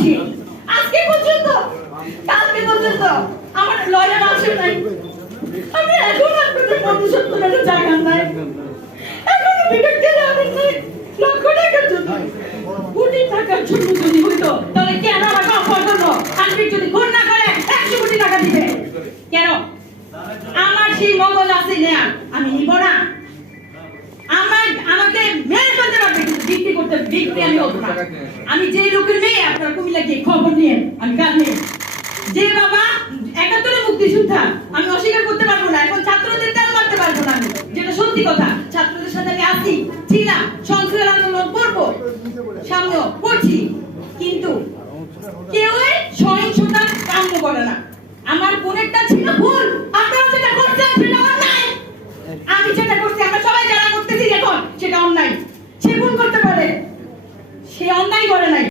করছি আজকে পর্যন্ত, কালকে পর্যন্ত আমার লয়ার আসে নাই। আমি এখন আপনাদের মনুষ্যত্বের জায়গা নাই, এখন বিবেককে আমি লক্ষ টাকার জন্য, কোটি টাকার জন্য যদি হইতো তাহলে কেন আমাকে অফার করলো? আমি যদি খুন না করে 100 কোটি টাকা দিবে কেন? আমার সেই মগজ আছে না, আমি নিব না। আমাকে মেরে ফেলতে পারবে কিন্তু বিক্রি আমি হতো না। আমি যে লোকের মেয়ে, আপনার কুমিল্লা গিয়ে খবর নিয়ে আমি কাজ নেই, যে বাবা 71 মুক্তিযোদ্ধা, আমি অস্বীকার করতে পারবো না। এখন ছাত্রদের তেল মারতে পারবো না, যেটা সত্যি কথা। ছাত্রদের সাথে আমি আছি, ছিলাম, সংস্কার আন্দোলন করবো, সামনেও করছি।